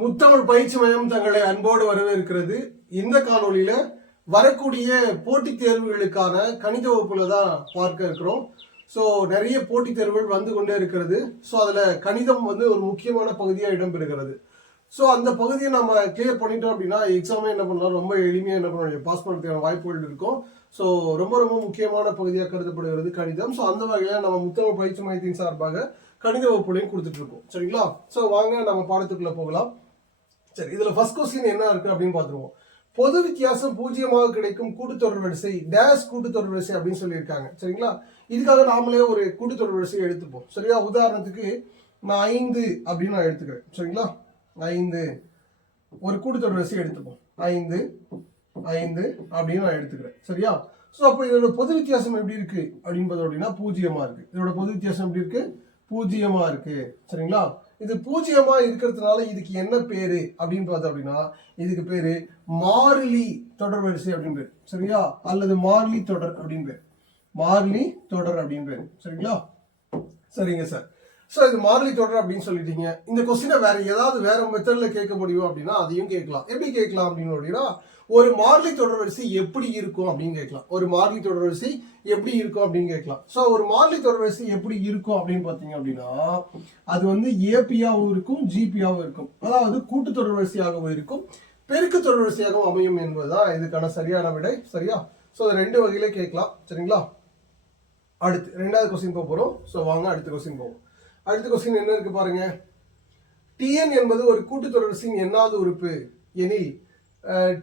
முத்தமிழ் பயிற்சி மையம் தங்களை அன்போடு வரவேற்கிறது. இந்த காணொலியில வரக்கூடிய போட்டித் தேர்வுகளுக்கான கணித வகுப்புல தான் பார்க்க இருக்கிறோம். ஸோ நிறைய போட்டித் தேர்வுகள் வந்து கொண்டே இருக்கிறது. ஸோ அதில் கணிதம் வந்து ஒரு முக்கியமான பகுதியாக இடம்பெறுகிறது. ஸோ அந்த பகுதியை நம்ம கிளியர் பண்ணிட்டோம் அப்படின்னா எக்ஸாமே என்ன பண்ணலாம்? ரொம்ப எளிமையாக என்ன பண்ண பாஸ் பண்ணுறதுக்கான வாய்ப்புகள் இருக்கும். ஸோ ரொம்ப ரொம்ப முக்கியமான பகுதியாக கருதப்படுகிறது கணிதம். ஸோ அந்த வகையில் நம்ம முத்தமிழ் பயிற்சி மையத்தின் சார்பாக கணித வகுப்புலையும் கொடுத்துட்ருக்கோம் சரிங்களா? ஸோ வாங்க நம்ம பாடத்துக்குள்ளே போகலாம். சரி இதுல ஃபர்ஸ்ட் கொஸ்டின் என்ன இருக்கு அப்படின்னு பார்த்துருவோம். பொது வித்தியாசம் பூஜ்ஜியமாக கிடைக்கும் கூட்டுத்தொடர் வரிசை டேஷ் கூட்டுத்தொடர் வரிசை அப்படின்னு சொல்லியிருக்காங்க. சரிங்களா? இதுக்காக நாமளே ஒரு கூட்டுத்தொடர் வரிசையை எடுத்துப்போம். சரியா? உதாரணத்துக்கு நான் ஐந்து அப்படின்னு நான் எடுத்துக்கிறேன். சரிங்களா? ஐந்து. ஒரு கூட்டுத்தொடர் வரிசையை எடுத்துப்போம். ஐந்து ஐந்து அப்படின்னு நான் எடுத்துக்கிறேன். சரியா? ஸோ அப்போ இதோட பொது வித்தியாசம் எப்படி இருக்கு? அப்படின்னு பார்த்தோம் அப்படின்னா பூஜ்ஜியமா இருக்கு. இதோட பொது வித்தியாசம் எப்படி இருக்கு? பூஜ்ஜியமா இருக்கு. சரிங்களா? இது பூஜ்ஜியமாக இருக்கிறதுனால இதுக்கு என்ன பேர் அப்படின்னு பார்த்தோம் அப்படின்னா இதுக்கு பேர் மாறிலி தொடர் வரிசை அப்படின்னு பேர். சரியா அல்லது மாறிலி தொடர் அப்படின்னு பேர். மாறிலி தொடர் அப்படின்னு பேர். சரிங்களா? சரிங்க சார். ஸோ இது மார்லி தொடர் அப்படின்னு சொல்லிட்டீங்க. இந்த கொஸ்டினை வேற ஏதாவது வேற மெத்தடில் கேட்க முடியும் அப்படின்னா அதையும் கேட்கலாம். எப்படி கேட்கலாம் அப்படின்னு அப்படின்னா ஒரு மாறிலி தொடர் வரிசை எப்படி இருக்கும் அப்படின்னு கேட்கலாம். ஒரு மார்லி தொடர் வரிசை எப்படி இருக்கும் அப்படின்னு கேட்கலாம். ஸோ ஒரு மார்லி தொடர் வரிசை எப்படி இருக்கும் அப்படின்னு பார்த்தீங்க அப்படின்னா அது வந்து ஏபியாவும் இருக்கும் ஜிபியாவும் இருக்கும். அதாவது கூட்டு தொடர் வரிசையாகவும் இருக்கும் பெருக்கு தொடர் வரிசையாகவும் அமையும் என்பதுதான் இதுக்கான சரியான விடை. சரியா? ஸோ ரெண்டு வகையில கேட்கலாம். சரிங்களா? அடுத்து ரெண்டாவது கொஸ்டின் போக போகிறோம் ஸோ வாங்க அடுத்த கொஸ்டின் போவோம். அடுத்த கொஸ்டின் என்ன இருக்கு பாருங்க. டிஎன் என்பது ஒரு கூட்டுத்தொடர்ச்சியின் எண்ணாவது உறுப்பு. எனில்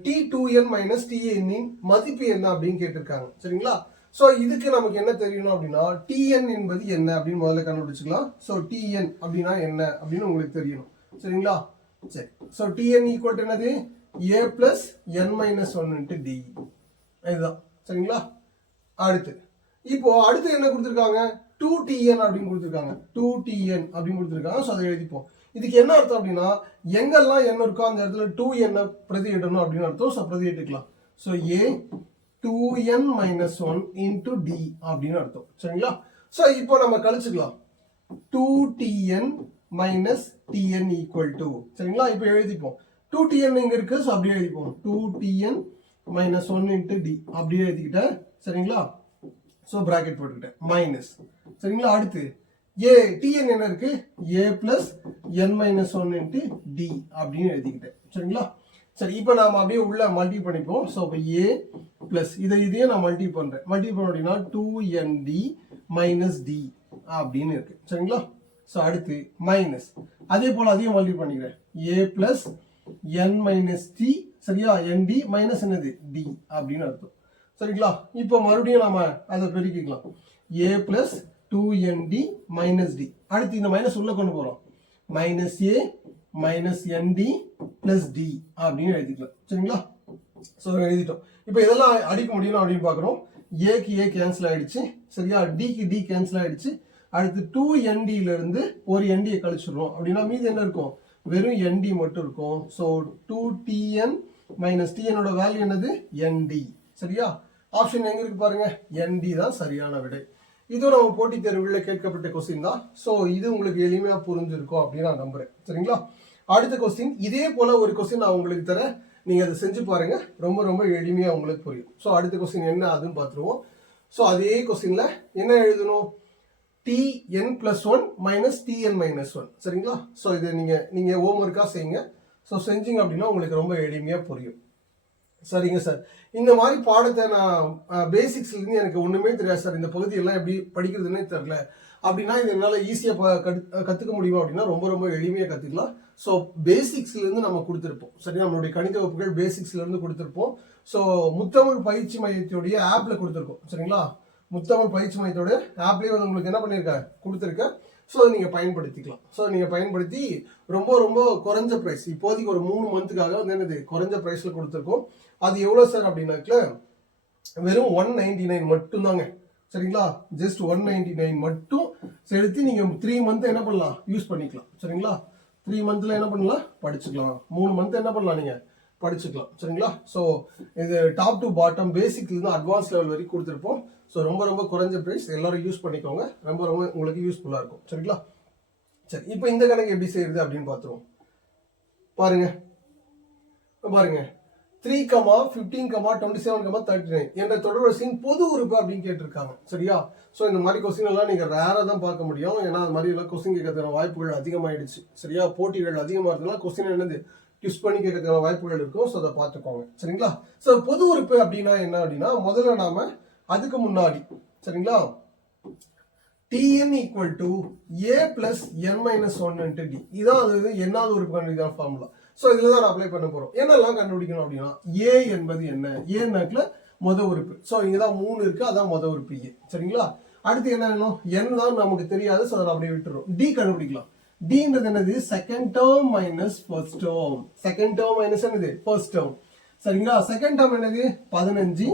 டி டூ என் மைனஸ் டிஎன்னின் மதிப்பு என்ன அப்படின்னு கேட்டிருக்காங்க. சரிங்களா? ஸோ இதுக்கு நமக்கு என்ன தெரியணும் அப்படின்னா டிஎன் என்பது என்ன அப்படின்னு முதல்ல கண்டுபிடிச்சிக்கலாம். ஸோ டிஎன் அப்படின்னா என்ன அப்படின்னு உங்களுக்கு தெரியணும். சரிங்களா? சரி. ஸோ டிஎன் ஈக்குவல் என்னது? A plus N minus one D இதுதான். சரிங்களா? அடுத்து. இப்போ அடுத்து என்ன கொடுத்துருக்காங்க? டூ டிஎன் அப்படின்னு கொடுத்துருக்காங்க. டூ டிஎன் அப்படின்னு கொடுத்துருக்காங்க. ஸோ அதை எழுதிப்போம். இதுக்கு என்ன அர்த்தம் அப்படின்னா எங்கெல்லாம் என்ன இருக்கோ அந்த இடத்துல டூ என்ன பிரதியிடணும் அப்படின்னு அர்த்தம். So பிரதியிட்டுக்கலாம். So A two N minus one into D அப்படின்னு அர்த்தம். சரிங்களா? ஸோ இப்போ நம்ம கழிச்சுக்கலாம். Two TN minus TN equal to சரிங்களா? இப்போ எழுதிப்போம். டூ டிஎன் இங்கே இருக்குது ஸோ அப்படியே எழுதிப்போம். Two T N minus one into D அப்படியே எழுதிக்கிட்டேன். சரிங்களா? ஸோ ப்ராக்கெட் போட்டுக்கிட்டேன். மைனஸ் சரிங்களா? அடுத்து. ஏ டிஎன் என்ன இருக்கு? A plus N minus one into D அப்படின்னு எழுதிக்கிட்டேன். சரிங்களா? சரி இப்போ நாம் அப்படியே உள்ள மல்டி பண்ணிப்போம். ஸோ இப்போ ஏ பிளஸ் இதை இதையே நான் மல்டி பண்ணுறேன் மல்டி பண்ண அப்படின்னா two N D minus D அப்படின்னு இருக்கு. சரிங்களா? ஸோ அடுத்து மைனஸ் அதே போல் அதையும் மல்டி பண்ணிக்கிறேன். A plus N minus D சரியா? என் டி மைனஸ் என்னது? டி அப்படின்னு அர்த்தம். சரிங்களா? இப்போ மறுபடியும் நாம அதை பெருக்கிக்கலாம். A plus two N D minus D அடுத்து இந்த மைனஸ் உள்ள கொண்டு போறோம். Minus A minus N D plus D அப்படின்னு எழுதிக்கலாம். சரிங்களா? ஸோ எழுதிட்டோம். இப்போ இதெல்லாம் அடிக்க முடியும் அப்படின்னு பார்க்குறோம். ஏக்கு ஏ கேன்சல் ஆயிடுச்சு. சரியா? டிக்கு டி கேன்சல் ஆயிடுச்சு. அடுத்து டூ என்டில இருந்து ஒரு என்டியை கழிச்சிடுறோம். அப்படின்னா மீதி என்ன இருக்கும்? வெறும் என்டி மட்டும் இருக்கும். So two T N minus டிஎனோட value என்னது? என்டி சரியா? ஆப்ஷன் எங்க இருக்கு பாருங்க. என்டி தான் சரியான விடை. இதுவும் நம்ம போட்டித் தேர்வுகளில் கேட்கப்பட்ட கொஸ்டின் தான். ஸோ இது உங்களுக்கு எளிமையாக புரிஞ்சிருக்கும் அப்படின்னு நான் நம்புறேன். சரிங்களா? அடுத்த கொஸ்டின் இதே போல ஒரு கொஸ்டின் நான் உங்களுக்கு தரேன். நீங்க அதை செஞ்சு பாருங்க. ரொம்ப ரொம்ப எளிமையா உங்களுக்கு புரியும். ஸோ அடுத்த கொஸ்டின் என்ன அதுன்னு பார்த்துருவோம். ஸோ அதே கொஸ்டின்ல என்ன எழுதணும்? T N plus one minus T N minus one சரிங்களா? ஸோ இதை நீங்கள் நீங்கள் ஹோம் ஒர்க்காக செய்யுங்க. ஸோ செஞ்சீங்க அப்படின்னா உங்களுக்கு ரொம்ப எளிமையாக புரியும். சரிங்க சார். இந்த மாதிரி பாடத்தை நான் பேசிக்ஸ்லேருந்து எனக்கு ஒன்றுமே தெரியாது சார். இந்த பகுதியெல்லாம் எப்படி படிக்கிறதுனே தெரில அப்படின்னா இது என்னால் ஈஸியாக கற்றுக்க முடியும் அப்படின்னா ரொம்ப ரொம்ப எளிமையாக கற்றுக்கலாம் ஸோ பேசிக்ஸ்லேருந்து நம்ம கொடுத்துருப்போம். சரி நம்மளுடைய கணித வகுப்புகள் பேசிக்ஸ்லேருந்து கொடுத்துருப்போம். ஸோ முத்தமிழ் பயிற்சி மையத்தோடைய ஆப்பில் கொடுத்துருக்கோம். சரிங்களா? முத்தமிழ் பயிற்சி மையத்தோட ஆப்லேயே வந்து உங்களுக்கு என்ன பண்ணியிருக்கேன் கொடுத்துருக்கேன். ஸோ அதை நீங்கள் பயன்படுத்திக்கலாம். ஸோ நீங்கள் பயன்படுத்தி ரொம்ப ரொம்ப குறைஞ்ச ப்ரைஸ் இப்போதைக்கு ஒரு மூணு மந்த்துக்காக வந்து என்னது? குறைஞ்ச ப்ரைஸில் கொடுத்துருக்கோம். அது எவ்வளோ சார் அப்படின்னாக்கல வெறும் ஒன் நைன்டி நைன் மட்டும்தாங்க. சரிங்களா? ஜஸ்ட் ஒன் நைன்டி நைன் மட்டும் செலுத்தி நீங்கள் த்ரீ மந்த் என்ன பண்ணலாம்? யூஸ் பண்ணிக்கலாம். சரிங்களா? த்ரீ மந்த்தில் என்ன பண்ணலாம்? படிச்சுக்கலாம். மூணு மந்த் என்ன பண்ணலாம் நீங்கள் படிச்சுக்கலாம். சரிங்களா? ஸோ இது டாப் டு பாட்டம் பேசிக்லேருந்து அட்வான்ஸ் லெவல் வரைக்கும் கொடுத்துருப்போம். ஸோ ரொம்ப ரொம்ப குறைஞ்ச ப்ரைஸ் எல்லாரும் யூஸ் பண்ணிக்கோங்க. ரொம்ப ரொம்ப உங்களுக்கு யூஸ்ஃபுல்லாக இருக்கும். சரிங்களா? சரி இப்போ இந்த கணக்கு எப்படி செய்யறது அப்படின்னு பார்த்துருவோம். பாருங்க. பாருங்கள் three comma fifteen comma twenty seven comma thirty nine என்ற தொடர்வரிசையின் பொது உறுப்பு அப்படின்னு கேட்டிருக்காங்க. சரியா? ஸோ இந்த மாதிரி கொஸ்டின் எல்லாம் நீங்கள் ரேராக தான் பார்க்க முடியும். ஏன்னா அது மாதிரி எல்லாம் கொஸ்டின் கேட்கறதுக்கான வாய்ப்புகள் அதிகமாயிடுச்சு. சரியா? போட்டிகள் அதிகமாக இருந்ததுனால கொஸ்டின் என்னது? யூஸ் பண்ணி கேட்கறதுக்கான வாய்ப்புகள் இருக்கும். ஸோ அதை பார்த்துக்கோங்க. சரிங்களா? ஸோ பொது உறுப்பு அப்படின்னா என்ன அப்படின்னா முதல்ல நாம அதுக்கு முன்னாடி சரிங்களா? T N equal to A plus N minus one D இதான் அது என்னாவது உறுப்பு கண்டுபிடிக்கிற ஃபார்முலா ஸோ இதில் தான் அப்ளை பண்ண போகிறோம் என்னெல்லாம் கண்டுபிடிக்கணும் அப்படின்னா ஏ என்பது என்ன? ஏன்னாக்கில் மொத உறுப்பு. ஸோ இங்கே தான் மூணு இருக்குது அதான் மொத உறுப்பு ஏ சரிங்களா? அடுத்து என்ன வேணும்? N தான் நமக்கு தெரியாது ஸோ அதை அப்படியே விட்டுரும் டி கண்டுபிடிக்கலாம். டின்றது என்னது? Second term minus first term second term minus என்னது? ஃபர்ஸ்ட் டேர்ம் சரிங்களா? செகண்ட் டேர்ம் என்னது? பதினஞ்சு.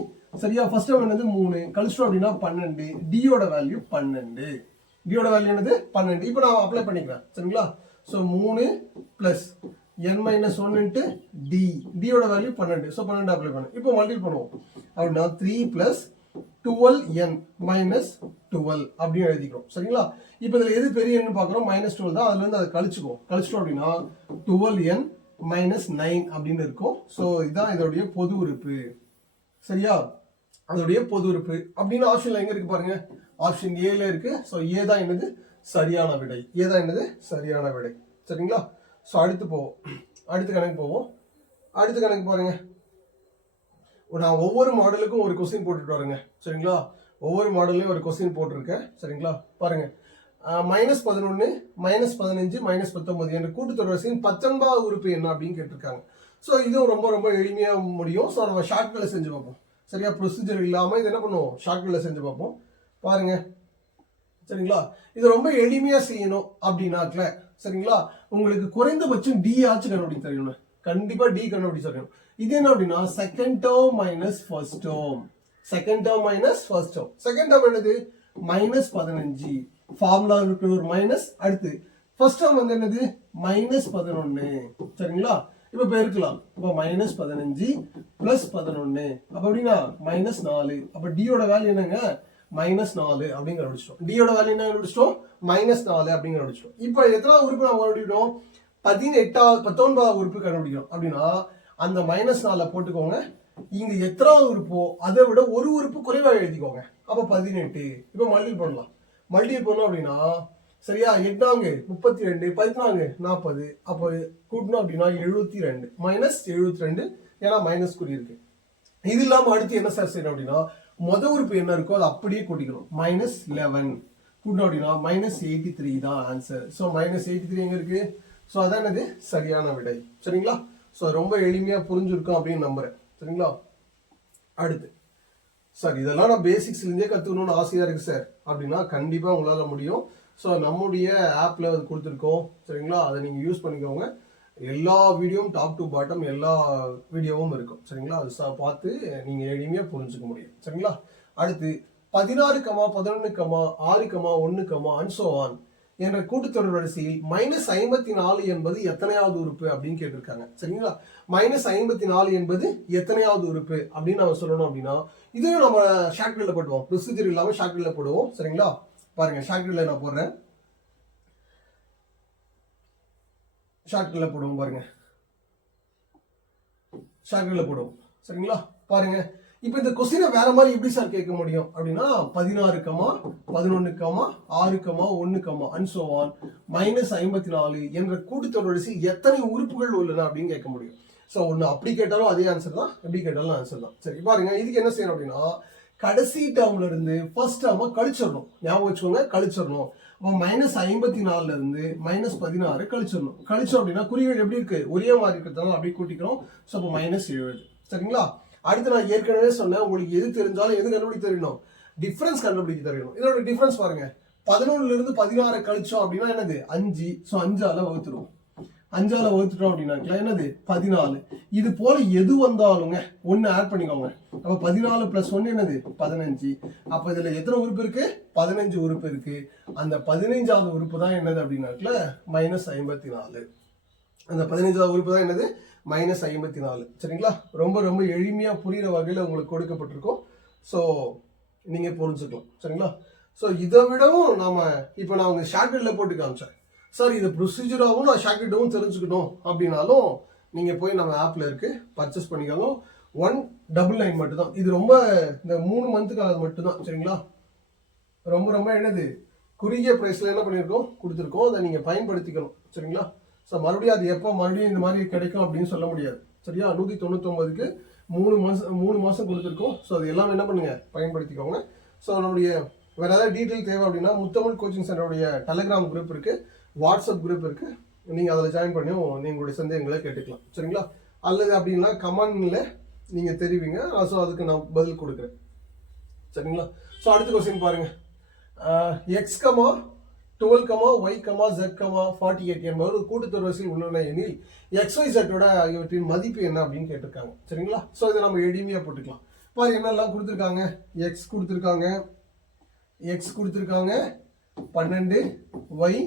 சரியா? ஃபர்ஸ்ட் டேர்ம் என்னது? மூணு. கழிச்சிட்டோம் அப்படின்னா பன்னெண்டு. டியோட வேல்யூ பன்னெண்டு. டியோட வேல்யூ என்னது? பன்னெண்டு. இப்போ நான் அப்ளை பண்ணிக்கிறேன். சரிங்களா? ஸோ மூணு plus N minus one into D டியோட value பன்னெண்டு. ஸோ பன்னெண்டு அப்ளை பண்ணு. இப்போ மல்டிபிள் பண்ணுவோம். அப்படின்னா three plus twelve N minus twelve அப்படின்னு எழுதிக்கிறோம். சரிங்களா? இப்போ இதில் எது பெரிய எண்ணு பார்க்குறோம். மைனஸ் டுவெல் தான். அதுலேருந்து அதை கழிச்சுக்குவோம். கழிச்சிட்டோம் அப்படின்னா டுவெல் என் மைனஸ் நைன் அப்படின்னு இருக்கும். ஸோ இதுதான் இதோடைய பொது உறுப்பு. சரியா? அதோடைய பொது உறுப்பு. அப்படின்னு ஆப்ஷன்ல எங்க இருக்கு பாருங்க? ஆப்ஷன் ஏல இருக்கு. ஸோ ஏ தான் என்னது? சரியான விடை. ஏ தான் என்னது? சரியான விடை. சரிங்களா? ஸோ அடுத்து போவோம் அடுத்த கணக்கு போவோம். அடுத்த கணக்கு பாருங்க. நான் ஒவ்வொரு மாடலுக்கும் ஒரு கொஸ்டின் போட்டுட்டு வரேங்க. சரிங்களா? ஒவ்வொரு மாடல்லையும் ஒரு கொஸ்டின் போட்டிருக்கேன். சரிங்களா? பாருங்க. மைனஸ் பதினொன்று மைனஸ் பதினஞ்சு மைனஸ் பத்தொம்பது என்ற கூட்டுத்தொடர்ச்சியின் பத்தொன்பதாவது உறுப்பு என்ன அப்படின்னு கேட்டிருக்காங்க. ஸோ இதுவும் ரொம்ப ரொம்ப எளிமையாக முடியும். ஸோ நம்ம ஷார்ட்கட்டில் செஞ்சு பார்ப்போம். சரியா? ப்ரொசீஜர் இல்லாமல் இது என்ன பண்ணுவோம்? ஷார்ட்கட்டில் செஞ்சு பார்ப்போம். பாருங்க. சரிங்களா? இது ரொம்ப எளிமையாக செய்யணும் அப்படின்னாக்கல சரிங்களா? உங்களுக்கு குறைந்தபட்சம் டி ஆச்சு கண்டுபிடிச்சு தெரியணும் கண்டிப்பா டி கண்டுபிடிச்சு தெரியணும் இது என்ன அப்படின்னா second term minus first term second term minus first term second term என்னது? மைனஸ் பதினஞ்சு. ஃபார்முலா இருக்கிற ஒரு மைனஸ் அடுத்து ஃபர்ஸ்ட் டேர்ம் வந்து என்னது? மைனஸ் பதினொன்னு. சரிங்களா? இப்போ பெருக்கலாம் இப்போ மைனஸ் பதினஞ்சு பிளஸ் பதினொன்னு. அப்ப அப்படின்னா மைனஸ் நாலு. அப்ப டியோட வேல்யூ என்னங்க? மைனஸ் நாலு அப்படிங்கிற கண்டுபிடிச்சிட்டோம் டியோட வேல்யூ என்ன? கண்டுபிடிச்சிட்டோம் மைனஸ் நாலு அப்படிங்கிற கண்டுபிடிச்சிட்டோம் இப்போ எத்தனாவது உறுப்பு நம்ம கண்டுபிடிக்கிறோம்? பதினெட்டாவது பத்தொன்பதாவது உறுப்பு கண்டுபிடிக்கிறோம். அப்படின்னா அந்த மைனஸ் நாலில் போட்டுக்கோங்க. இங்க எத்தனாவது உறுப்போ அதை விட ஒரு உறுப்பு குறைவாக எழுதிக்கோங்க. அப்போ பதினெட்டு. இப்போ மல்டிபிள் பண்ணலாம். மல்டிபிள் பண்ணோம் அப்படின்னா சரியா? எட்டாங்க முப்பத்தி ரெண்டு பதினான்கு நாற்பது அப்போ கூட்டணும் அப்படின்னா எழுபத்தி ரெண்டு மைனஸ் எழுபத்தி ரெண்டு ஏன்னா மைனஸ் குறி இருக்கு. இது இல்லாமல் அடுத்து என்ன சார் செய்யணும் அப்படின்னா மொத உறுப்பு என்ன இருக்கோ அதை அப்படியே கூட்டிக்கணும். மைனஸ் லெவன் கூட்டணும் அப்படின்னா மைனஸ் எயிட்டி த்ரீ தான் answer so minus eighty three எங்கே இருக்குது ஸோ அதான் என்னது? சரியான விடை. சரிங்களா? ஸோ ரொம்ப எளிமையாக புரிஞ்சுருக்கோம் அப்படின்னு நம்புகிறேன் சரிங்களா? அடுத்து. சார் இதெல்லாம் நான் பேசிக்ஸ்லேருந்தே கற்றுக்கணும்னு ஆசையாக இருக்குது சார் அப்படின்னா கண்டிப்பாக உங்களால் முடியும். ஸோ நம்முடைய ஆப்பில் அது கொடுத்துருக்கோம். சரிங்களா? அதை நீங்கள் யூஸ் பண்ணிக்கோங்க. எல்லா வீடியோவும் டாப் டு பாட்டம் எல்லா வீடியோவும் இருக்கும். சரிங்களா? அது பார்த்து நீங்கள் எளிமையாக புரிஞ்சுக்க முடியும். சரிங்களா? அடுத்து பதினாறு கமா பதினொன்று கமா ஆறு கமா ஒன்று கமா அன்சோவான் என்ற கூட்டுத்தொடர் வரிசையில் மைனஸ் ஐம்பத்தி நாலு என்பது எத்தனையாவது உறுப்பு அப்படின்னு கேட்டிருக்காங்க. சரிங்களா? மைனஸ் ஐம்பத்தி நாலு என்பது எத்தனையாவது உறுப்பு அப்படின்னு நம்ம சொல்லணும் அப்படின்னா இதையும் நம்ம ஷார்ட்கட்ல போடுவோம் ப்ரொசீஜர் இல்லாமல் ஷார்ட்கட்ல போடுவோம். சரிங்களா? பாருங்க ஷார்ட்கட்ல நான் போடுறேன். ஷார்ட்கட்ல போடுவோம் பாருங்க. ஷார்ட்கட்ல போடுவோம். சரிங்களா? பாருங்க. இப்போ இந்த கொஸ்டினை வேற மாதிரி எப்படி சார் கேட்க முடியும்? அப்படின்னா பதினாறு கமா பதினொன்று கமா ஆறு கமா ஒன்று கமா அன்சோவான் மைனஸ் ஐம்பத்தி நாலு என்ற கூட்டுத்தொடர்ச்சி எத்தனை உறுப்புகள் உள்ளன அப்படின்னு கேட்க முடியும். ஸோ ஒன்று அப்படி கேட்டாலும் அதே ஆன்சர் தான். எப்படி கேட்டாலும் ஆன்சர் தான். சரி பாருங்க. இதுக்கு என்ன செய்யணும் அப்படின்னா கடைசி டேர்ம்ல இருந்து ஃபர்ஸ்ட் டேர்மை கழிச்சிடணும். ஞாபகம் வச்சுக்கோங்க கழிச்சிடணும். மைனஸ் ஐம்பத்தி நாலுல இருந்து மைனஸ் பதினாறு கழிச்சிடணும். கழிச்சோம் அப்படின்னா குறிகள் எப்படி இருக்கு? ஒரே மாதிரி இருக்கிறதுனால அப்படியே கூட்டிக்கிறோம். ஸோ அப்போ மைனஸ் எழுபது சரிங்களா? அடுத்து நான் ஏற்கனவே சொன்னேன் உங்களுக்கு எது தெரிஞ்சாலும் எது கண்டுபிடிக்க தெரியணும்? டிஃப்ரென்ஸ் கண்டுபிடிக்க தெரியணும். இதோட டிஃப்ரென்ஸ் பாருங்க. பதினொன்னுல இருந்து பதினாறு கழிச்சோம் அப்படின்னா என்னது? அஞ்சு. ஸோ அஞ்சால வகுத்துருவோம். அஞ்சால வகுத்துட்டோம் அப்படின்னாக்கா என்னது? பதினாலு. இது போல எது வந்தாலுங்க ஒன்னு ஆட் பண்ணிக்கோங்க. அப்ப பதினாலு பிளஸ் ஒன்னு என்னது? பதினஞ்சு. அப்ப இதுல எத்தனை உறுப்பு இருக்கு? பதினஞ்சு உறுப்பு இருக்கு. அந்த பதினைஞ்சாவது உறுப்பு தான் என்னது அப்படின்னாக்கல மைனஸ் ஐம்பத்தி நாலு அந்த பதினைஞ்சாவது உறுப்பு தான் என்னது? மைனஸ் ஐம்பத்தி நாலு சரிங்களா? ரொம்ப ரொம்ப எளிமையா புரியுற வகையில உங்களுக்கு கொடுக்கப்பட்டிருக்கும். ஸோ நீங்க புரிஞ்சுக்கலாம். சரிங்களா? ஸோ இதை விடவும் நாம இப்போ நான் உங்க ஷார்ட்கட்ல போட்டு காமிச்சேன். சார் இது ப்ரொசீஜராகவும் நான் ஷாக்கிட்டாகவும் தெரிஞ்சுக்கணும் அப்படின்னாலும் நீங்கள் போய் நம்ம ஆப்பில் இருக்குது பர்ச்சேஸ் பண்ணிக்கலாம் ஒன் டபுள் நைன் மட்டும்தான். இது ரொம்ப இந்த மூணு மந்த்துக்காக மட்டும்தான் சரிங்களா? ரொம்ப ரொம்ப என்னது? குறுகிய ப்ரைஸில் என்ன பண்ணியிருக்கோம் கொடுத்துருக்கோம். அதை நீங்கள் பயன்படுத்திக்கணும் சரிங்களா? ஸோ மறுபடியும் அது எப்போ மறுபடியும் இந்த மாதிரி கிடைக்கும் அப்படின்னு சொல்ல முடியாது சரியா? நூற்றி தொண்ணூத்தொம்பதுக்கு மூணு மாதம் மூணு மாதம் கொடுத்துருக்கோம். ஸோ அது எல்லாமே என்ன பண்ணுங்கள் பயன்படுத்திக்கோங்க. ஸோ நம்மளுடைய வேறு ஏதாவது டீட்டெயில் தேவை அப்படின்னா முத்தமிழ் கோச்சிங் சென்டருடைய டெலகிராம் குரூப் இருக்குது வாட்ஸ்அப் குரூப் இருக்குது நீங்கள் அதில் ஜாயின் பண்ணி நீங்களுடைய சந்தேகங்களை கேட்டுக்கலாம். சரிங்களா? அல்லது அப்படின்னா கமெண்டில் நீங்கள் தெரிவிங்க. ஸோ அதுக்கு நான் பதில் கொடுக்குறேன். சரிங்களா? ஸோ அடுத்த கொஸ்டின் பாருங்கள் X comma twelve comma Y comma Z comma forty eight என்பவர் கூட்டுத்தொரு கூட்டுத்தொடர் வரிசையில் உள்ளன எனில் எக்ஸ் ஒய் ஜெட்டோட ஆகியவற்றின் மதிப்பு என்ன அப்படின்னு கேட்டிருக்காங்க. சரிங்களா? ஸோ இதை நம்ம எளிமையாக போட்டுக்கலாம். பாரு என்னெல்லாம் கொடுத்துருக்காங்க? எக்ஸ் கொடுத்துருக்காங்க. எக்ஸ் கொடுத்துருக்காங்க. பன்னெண்டு ஒய்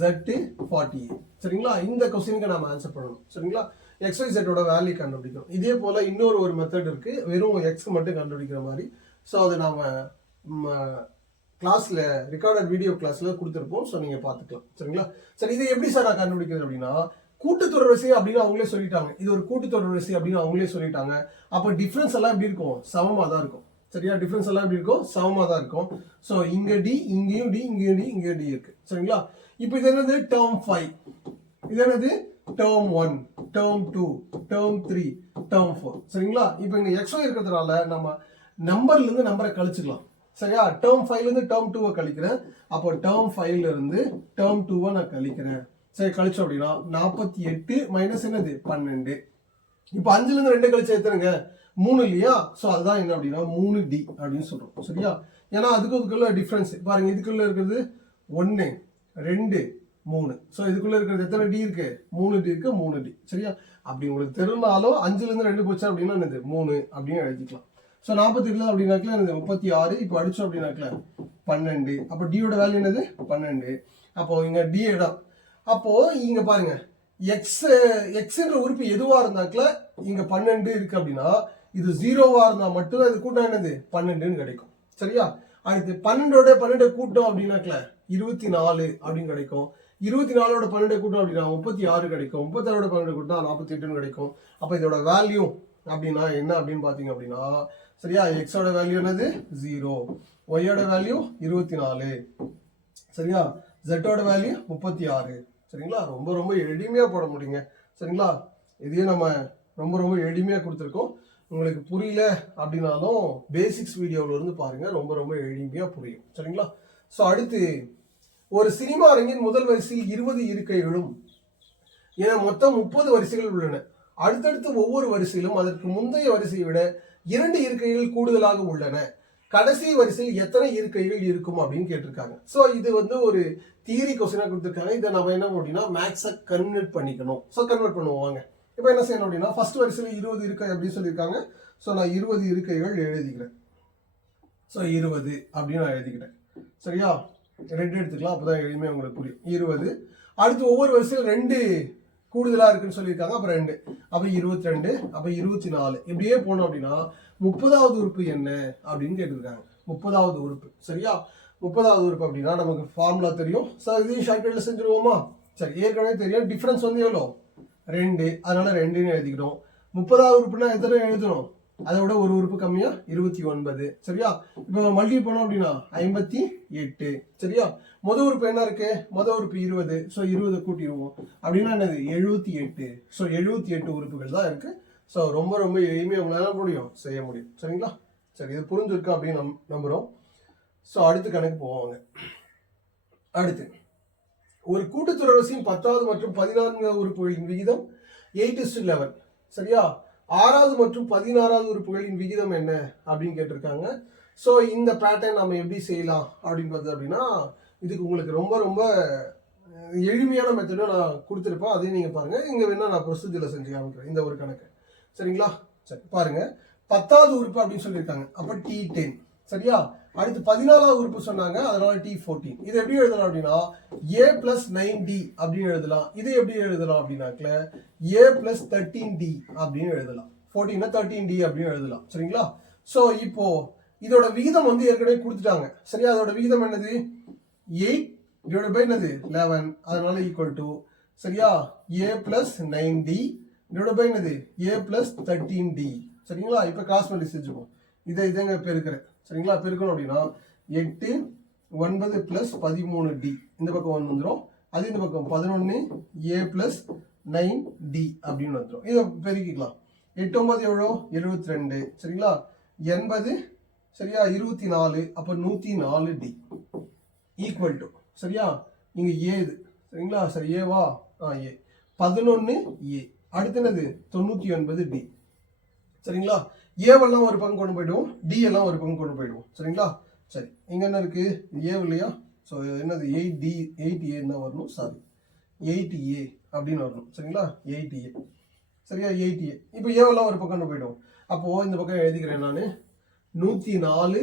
ஜெட்டு ஃபார்ட்டி சரிங்களா? இந்த கொஸ்டினுக்கு நம்ம ஆன்சர் பண்ணணும். சரிங்களா? எக்ஸ் ஒய் ஜெட்டோட வேல்யூ கண்டுபிடிக்கணும். இதே போல் இன்னொரு ஒரு மெத்தட் இருக்குது வெறும் எக்ஸ் மட்டும் கண்டுபிடிக்கிற மாதிரி. ஸோ அதை நாம் கிளாஸில் ரெக்கார்டட் வீடியோ கிளாஸில் கொடுத்துருப்போம். ஸோ நீங்கள் பார்த்துக்கலாம். சரிங்களா? சரி இதை எப்படி சார் நான் கண்டுபிடிக்கிறது அப்படின்னா கூட்டுத்தொடர் வரிசை அப்படின்னு அவங்களே சொல்லிட்டாங்க. இது ஒரு கூட்டுத்தொடர் வரிசை அப்படின்னு அவங்களே சொல்லிட்டாங்க. அப்போ டிஃப்ரென்ஸ் எல்லாம் எப்படி இருக்கும்? சமமாக தான் இருக்கும். சரியா? டிஃப்ரென்ஸ் எல்லாம் எப்படி இருக்கும் சமமாக தான் இருக்கும். ஸோ இங்கே டி இங்கேயும் டி இங்கேயும் டி இங்கேயும் டி இருக்கு. சரிங்களா? இப்போ இது என்னது? டேர்ம் ஃபைவ் இது என்னது? Term one term two term three term four சரிங்களா? இப்போ இங்கே எக்ஸோ இருக்கிறதுனால நம்ம நம்பர்லேருந்து நம்பரை கழிச்சுக்கலாம். சரியா? டேர்ம் ஃபைவ்லேருந்து டேர்ம் டூவை கழிக்கிறேன். அப்போ டேர்ம் ஃபைவ்லேருந்து டேர்ம் டூவை நான் கழிக்கிறேன். சரி கழிச்சோம் அப்படின்னா நாற்பத்தி எட்டு மைனஸ் என்னது? பன்னெண்டு. இப்போ அஞ்சுலேருந்து ரெண்டு கழிச்சு எத்தனைங்க? மூணு இல்லையா? ஸோ அதுதான் என்ன அப்படின்னா மூணு டி அப்படின்னு சொல்கிறோம் சரியா? ஏன்னா அதுக்கு அதுக்குள்ள டிஃப்ரென்ஸ் பாருங்க இதுக்குள்ளே இருக்கிறது ஒன்று ரெண்டு மூணு. ஸோ இதுக்குள்ளே இருக்கிறது எத்தனை டி இருக்கு? மூணு டி இருக்கு மூணு டி சரியா? அப்படி உங்களுக்கு தெரிஞ்சாலும் அஞ்சுலேருந்து ரெண்டு போச்சு அப்படின்னா என்னது? மூணு அப்படின்னு எழுதிக்கலாம். ஸோ நாற்பத்தி எட்டு அப்படின்னாக்கல என்னது? முப்பத்தி ஆறு. இப்போ அடிச்சோம் அப்படின்னாக்கல பன்னெண்டு. அப்போ டியோட வேல்யூ என்னது? பன்னெண்டு. அப்போ இங்க டி இடம். அப்போ இங்க பாருங்க எக்ஸ் எக்ஸ்ன்ற உறுப்பு எதுவாக இருந்தாக்கல இங்க பன்னெண்டு இருக்கு அப்படின்னா இது ஜீரோவா இருந்தா மட்டும்தான் இது கூட்டம் என்னது? பன்னெண்டுன்னு கிடைக்கும். சரியா? அடுத்து பன்னெண்டோட பன்னெண்டு கூட்டம் அப்படின்னாக்கல இருபத்தி நாலு அப்படின்னு கிடைக்கும். இருபத்தி நாலோட பன்னெண்டு கூட்டம் அப்படின்னா முப்பத்தி ஆறு கிடைக்கும். முப்பத்தாறோட பன்னெண்டு கூட்டம் நாற்பத்தி எட்டுன்னு கிடைக்கும். அப்போ இதோட வேல்யூ அப்படின்னா என்ன அப்படின்னு பார்த்தீங்க அப்படின்னா சரியா? எக்ஸோட வேல்யூ என்னது? ஜீரோ ஒய்யோட வேல்யூ இருபத்தி நாலு சரியா? ஜெட்டோட வேல்யூ முப்பத்தி ஆறு சரிங்களா? ரொம்ப ரொம்ப எளிமையாக போட முடியுங்க. சரிங்களா? இதையே நம்ம ரொம்ப ரொம்ப எளிமையாக கொடுத்துருக்கோம். உங்களுக்கு புரியல அப்படின்னாலும் பேசிக்ஸ் வீடியோவிலிருந்து பாருங்கள் ரொம்ப ரொம்ப எளிமையாக புரியும். சரிங்களா? ஸோ அடுத்து ஒரு சினிமா அரங்கின் முதல் வரிசையில் இருபது இருக்கைகளும் என மொத்தம் முப்பது வரிசைகள் உள்ளன. அடுத்தடுத்து ஒவ்வொரு வரிசையிலும் அதற்கு முந்தைய வரிசையை விட இரண்டு இருக்கைகள் கூடுதலாக உள்ளன. கடைசி வரிசையில் எத்தனை இருக்கைகள் இருக்கும் அப்படின்னு கேட்டிருக்காங்க. ஸோ இது வந்து ஒரு தியரி கொஸ்டினாக கொடுத்துருக்காங்க. இதை நம்ம என்ன அப்படின்னா மேக்ஸை கன்வெர்ட் பண்ணிக்கணும். ஸோ கன்வெர்ட் பண்ணுவோம். வாங்க. இப்போ என்ன செய்யணும் அப்படின்னா ஃபர்ஸ்ட் வரிசையில் இருபது இருக்கை அப்படின்னு சொல்லியிருக்காங்க. ஸோ நான் இருபது இருக்கைகள் எழுதிக்கிறேன். ஸோ இருபது அப்படின்னு நான் எழுதிக்கிட்டேன். சரியா? ரெண்டு எடுத்துக்கலாம் அப்போ தான் எளிமையாக உங்களுக்கு புரியும். இருபது. அடுத்து ஒவ்வொரு வரிசையில் ரெண்டு கூடுதலாக இருக்குன்னு சொல்லியிருக்காங்க அப்போ ரெண்டு. அப்போ இருபத்தி ரெண்டு அப்போ இருபத்தி நாலு இப்படியே போனோம் அப்படின்னா முப்பதாவது உறுப்பு என்ன அப்படின்னு கேட்டிருக்காங்க. முப்பதாவது உறுப்பு. சரியா? முப்பதாவது உறுப்பு அப்படின்னா நமக்கு ஃபார்முலா தெரியும். சார் இதையும் ஷார்ட்கட்டில் செஞ்சுருவோமா? சரி ஏற்கனவே தெரியும். டிஃப்ரென்ஸ் வந்து எவ்வளோ ரெண்டு. அதனால ரெண்டுன்னு எழுதிக்கிட்டோம். முப்பதாவது உறுப்புனா எத்தனை எழுதணும்? அதை விட ஒரு உறுப்பு கம்மியா இருபத்தி ஒன்பது. சரியா? இப்போ மல்டி பண்ணோம் அப்படின்னா ஐம்பத்தி எட்டு. சரியா? முத உறுப்பு என்ன இருக்கு? முத உறுப்பு இருபது. ஸோ இருபது கூட்டிடுவோம். அப்படின்னா என்னது? எழுபத்தி எட்டு. ஸோ எழுபத்தி எட்டு உறுப்புகள் தான் இருக்கு. ஸோ ரொம்ப ரொம்ப எளிமையாக உங்களால முடியும். செய்ய முடியும். சரிங்களா? சரி இது புரிஞ்சிருக்கு அப்படின்னு நம் நம்புகிறோம் ஸோ அடுத்து கணக்கு போவாங்க அடுத்து. ஒரு கூட்டுத்தொடர்வரிசையின் பத்தாவது மற்றும் பதினான்காவது உறுப்புகளின் விகிதம் எயிட் இஸ் லெவன் சரியா? ஆறாவது மற்றும் பதினாறாவது உறுப்புகளின் விகிதம் என்ன அப்படின்னு கேட்டிருக்காங்க. ஸோ இந்த பேட்டர்ன் நம்ம எப்படி செய்யலாம் அப்படின்னு பார்த்தது அப்படின்னா இதுக்கு உங்களுக்கு ரொம்ப ரொம்ப எளிமையான மெத்தடும் நான் கொடுத்துருப்பேன். அதையும் நீங்கள் பாருங்கள் இங்கே வேணால் நான் ப்ரொசீஜரில் செஞ்சு காமிக்கிறேன். இந்த ஒரு கணக்கு. சரிங்களா? சரி பாருங்க. பத்தாவது உறுப்பு அப்படின்னு சொல்லியிருக்காங்க. அப்போ டி டென் சரியா? அடுத்து பதினாலாவது உறுப்பு சொன்னாங்க அதனால டி ஃபோர்டீன் இது எப்படி எழுதலாம் அப்படின்னா ஏ பிளஸ் நைன் டி அப்படின்னு எழுதலாம். இது எப்படி எழுதலாம் அப்படின்னாக்கல ஏ பிளஸ் தேர்ட்டீன் டி அப்படின்னு எழுதலாம். ஃபோர்டீனா தேர்ட்டீன் டி அப்படின்னு எழுதலாம். சரிங்களா? ஸோ இப்போ இதோட விகிதம் வந்து ஏற்கனவே கொடுத்துட்டாங்க. சரியா? அதோட விகிதம் என்னது? எயிட் டிவைட் பை என்னது? லெவன் அதனால ஈக்குவல் டு சரியா? A plus nine D divide by என்னது? ஏ பிளஸ் தேர்ட்டீன் டி சரிங்களா? இப்போ கிளாஸ் பண்ணி செஞ்சுப்போம் இதை இதங்க பெருக்கிறேன். சரிங்களா? பெருக்கணும் அப்படின்னா எட்டு ஒன்பது ப்ளஸ் பதிமூணு டி இந்த பக்கம் ஒன்று வந்துடும் அது இந்த பக்கம் பதினொன்று ஏ ப்ளஸ் நைன் டி அப்படின்னு வந்துடும் இதை பெருக்கிக்கலாம். எட்டு ஒன்பது எவ்வளோ? எழுபத்தி ரெண்டு சரிங்களா? எண்பது சரியா? இருபத்தி நாலு அப்போ நூற்றி நாலு டி ஈக்குவல் டு சரியா? இங்கே ஏது சரிங்களா? சரி ஏவா ஆ ஏ பதினொன்று ஏ அடுத்து என்னது? தொண்ணூற்றி ஒன்பது டி சரிங்களா? ஏவெல்லாம் ஒரு பங்கு கொண்டு போயிடுவோம். டி எல்லாம் ஒரு பங்கு கொண்டு போயிடுவோம். சரிங்களா? சரி. இங்கே என்ன இருக்குது ஏவ் இல்லையா? ஸோ என்னது? எயிட் டி எயிட் ஏன்னு தான் வரணும். சாரி எயிட் ஏ அப்படின்னு வரணும். சரிங்களா? எயிட் ஏ சரியா? எயிட் ஏ இப்போ ஏவெல்லாம் ஒரு பக்கம் கொண்டு போயிடுவோம். அப்போது இந்த பக்கம் எழுதிக்கிறேன் நான். நூற்றி நாலு.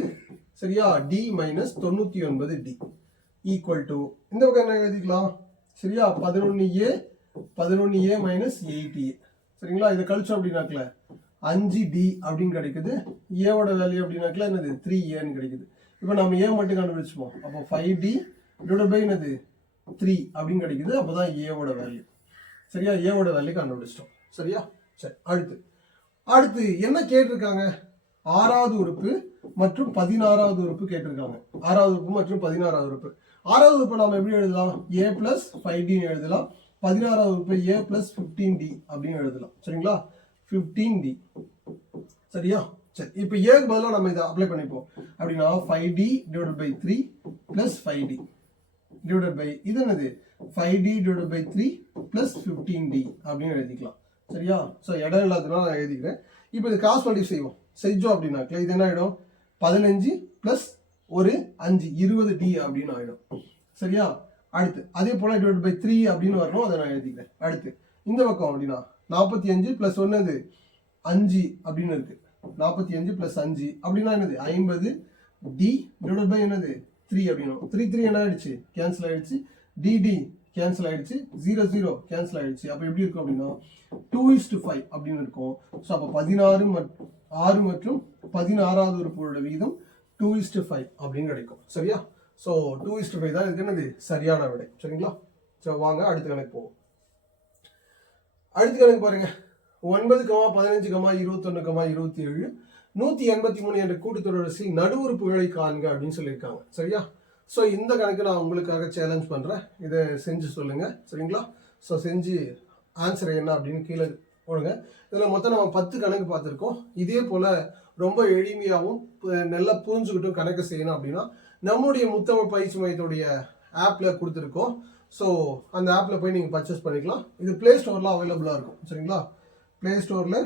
சரியா? டி மைனஸ் தொண்ணூற்றி ஒன்பது டி ஈக்குவல் டு இந்த பக்கம் என்ன எழுதிக்கலாம்? சரியா? பதினொன்று ஏ பதினொன்று ஏ மைனஸ் எயிட் ஏ சரிங்களா? இதை கழிச்சோம் அப்படின்னாக்கல. அஞ்சு டி அப்படின்னு கிடைக்குது. ஏவோட வேல்யூ அப்படின்னாக்கல என்னது? த்ரீ ஏன்னு கிடைக்குது. இப்போ நம்ம ஏ மட்டும் கண்டுபிடிச்சுப்போம். அப்போ ஃபைவ் டி டிவைட் பை என்னது? த்ரீ அப்படின்னு கிடைக்குது. அப்போ தான் ஏவோட வேல்யூ சரியா? ஏவோட வேல்யூ கண்டுபிடிச்சிட்டோம். சரியா? சரி அடுத்து. அடுத்து என்ன கேட்டிருக்காங்க? ஆறாவது உறுப்பு மற்றும் பதினாறாவது உறுப்பு கேட்டிருக்காங்க. ஆறாவது உறுப்பு மற்றும் பதினாறாவது உறுப்பு. ஆறாவது உறுப்பை நம்ம எப்படி எழுதலாம்? ஏ பிளஸ் ஃபைவ் டின்னு எழுதலாம். பதினாறாவது உறுப்பு ஏ பிளஸ் ஃபிஃப்டீன் டி அப்படின்னு எழுதலாம். சரிங்களா? ஃபிஃப்டீன் டி சரியா? சரி இப்போ ஏக்கு பதிலாக நம்ம இதை அப்ளை பண்ணிப்போம். அப்படின்னா five D divide by three plus five D divide by இது என்னது? Five D divide by three plus fifteen D அப்படின்னு எழுதிக்கலாம். சரியா? ஸோ இடம் இல்லாததுனால நான் எழுதிக்கிறேன். இப்போ இது கிராஸ் மல்டி செய்வோம். செஞ்சோம் அப்படின்னாக்கல இது என்ன ஆகிடும் பதினஞ்சு ப்ளஸ் ஒரு அஞ்சு இருபது டி அப்படின்னு ஆகிடும் சரியா? அடுத்து அதே போல் டிவைட் பை த்ரீ அப்படின்னு வரணும் அதை நான் எழுதிக்கிறேன். அடுத்து இந்த பக்கம் அப்படின்னா நாற்பத்தி அஞ்சு ப்ளஸ் ஒன்னது அஞ்சு அப்படின்னு இருக்கு. நாற்பத்தி அஞ்சு ப்ளஸ் அஞ்சு அப்படின்னா என்னது? ஐம்பது டி டிவைட் பை என்னது? த்ரீ அப்படின்னும். த்ரீ த்ரீ என்ன ஆயிடுச்சு? கேன்சல் ஆயிடுச்சு. டிடி கேன்சல் ஆயிடுச்சு. ஜீரோ ஜீரோ கேன்சல் ஆயிடுச்சு. அப்போ எப்படி இருக்கும் அப்படின்னா டூ இஸ் டு ஃபைவ் அப்படின்னு இருக்கும். ஸோ அப்போ பதினாறு மற்றும் ஆறு மற்றும் பதினாறாவது உறுப்போட விகிதம் டூ இஸ் டு ஃபைவ் அப்படின்னு கிடைக்கும். சரியா? So two is to five தான் இதுக்கு என்னது? சரியான விடை. சரிங்களா? ஸோ வாங்க அடுத்த கணக்கு போவோம். அடுத்து கணக்கு பாருங்க. ஒன்பது கமா பதினஞ்சு கமா இருபத்தொன்னு கமா இருபத்தி ஏழு நூற்றி எண்பத்தி மூணு என்ற கூட்டுத்தொடரிசையில் நடுவுறுப்புகளை காண்க அப்படின்னு சொல்லியிருக்காங்க. சரியா? ஸோ இந்த கணக்கு நான் உங்களுக்காக சேலஞ்ச் பண்ணுறேன் இதை செஞ்சு சொல்லுங்கள் சரிங்களா? ஸோ செஞ்சு ஆன்சர் என்ன அப்படின்னு கீழே போடுங்க. இதில் மொத்தம் நம்ம பத்து கணக்கு பார்த்துருக்கோம். இதே போல் ரொம்ப எளிமையாகவும் நல்லா புரிஞ்சுக்கிட்டும் கணக்கு செய்யணும் அப்படின்னா நம்முடைய முத்தமிழ் பயிற்சி மையத்துடைய ஆப்பில் கொடுத்துருக்கோம். ஸோ அந்த ஆப்பில் போய் நீங்கள் பர்ச்சேஸ் பண்ணிக்கலாம். இது ப்ளே ஸ்டோரில் அவைலபிளாக இருக்கும். சரிங்களா? ப்ளே ஸ்டோரில்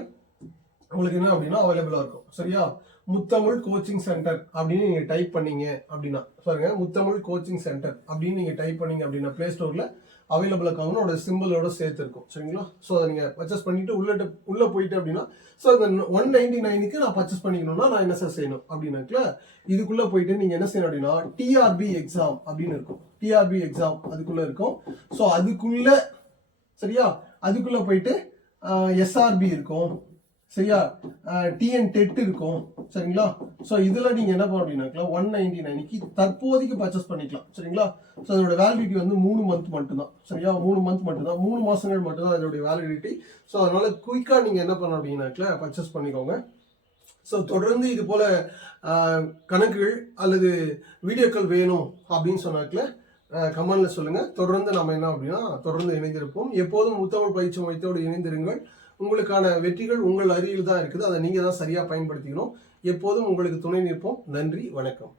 உங்களுக்கு என்ன அப்படின்னா அவைலபிளாக இருக்கும். சரியா? முத்தமிழ் கோச்சிங் சென்டர் அப்படின்னு நீங்கள் டைப் பண்ணீங்க அப்படின்னா பாருங்க முத்தமிழ் கோச்சிங் சென்டர் அப்படின்னு நீங்கள் டைப் பண்ணீங்க அப்படின்னா ப்ளே ஸ்டோரில் அவைலபிள் அக்கௌண்ட் சிம்பிளோட சேர்த்து இருக்கும். சரிங்களா? ஸோ அதை நீங்கள் பர்ச்சேஸ் பண்ணிட்டு உள்ளே உள்ளே போயிட்டு அப்படின்னா ஸோ இந்த ஒன் நைன்டி நைனுக்கு நான் பர்ச்சேஸ் பண்ணிக்கணும்னா நான் என்ன சார் செய்யணும் அப்படின்னாக்கல இதுக்குள்ளே போயிட்டு நீங்கள் என்ன செய்யணும் அப்படின்னா டிஆர்பி எக்ஸாம் அப்படின்னு இருக்கும். டிஆர்பி எக்ஸாம் அதுக்குள்ளே இருக்கும். ஸோ அதுக்குள்ளே சரியா? அதுக்குள்ளே போயிட்டு எஸ்ஆர்பி இருக்கும். சரியா? டிஎன் டெட் இருக்கும். சரிங்களா? ஸோ இதில் நீங்கள் என்ன பண்ண அப்படின்னாக்கா ஒன் நைன்டி நைனுக்கு தற்போதைக்கு பர்ச்சேஸ் பண்ணிக்கலாம். சரிங்களா? ஸோ அதோட வேலிடிட்டி வந்து மூணு மந்த் மட்டும்தான். சரியா? மூணு மந்த் மட்டும்தான். மூணு மாதங்கள் மட்டும்தான் அதோடைய வேலிடிட்டி ஸோ அதனால் குயிக்காக நீங்கள் என்ன பண்ண அப்படின்னாக்கா பர்ச்சேஸ் பண்ணிக்கோங்க. ஸோ தொடர்ந்து இது போல் கணக்குகள் அல்லது வீடியோக்கள் வேணும் அப்படின்னு சொன்னாக்கல கமெண்ட்ல சொல்லுங்க. தொடர்ந்து நம்ம என்ன அப்படின்னா தொடர்ந்து இணைந்திருப்போம். எப்போதும் முத்தமிழ் பயிற்சி மையத்தோடு இணைந்திருங்கள். உங்களுக்கான வெற்றிகள் உங்கள் அருகில் தான் இருக்குது. அதை நீங்க தான் சரியா பயன்படுத்திக்கணும். எப்போதும் உங்களுக்கு துணை நிற்போம். நன்றி வணக்கம்.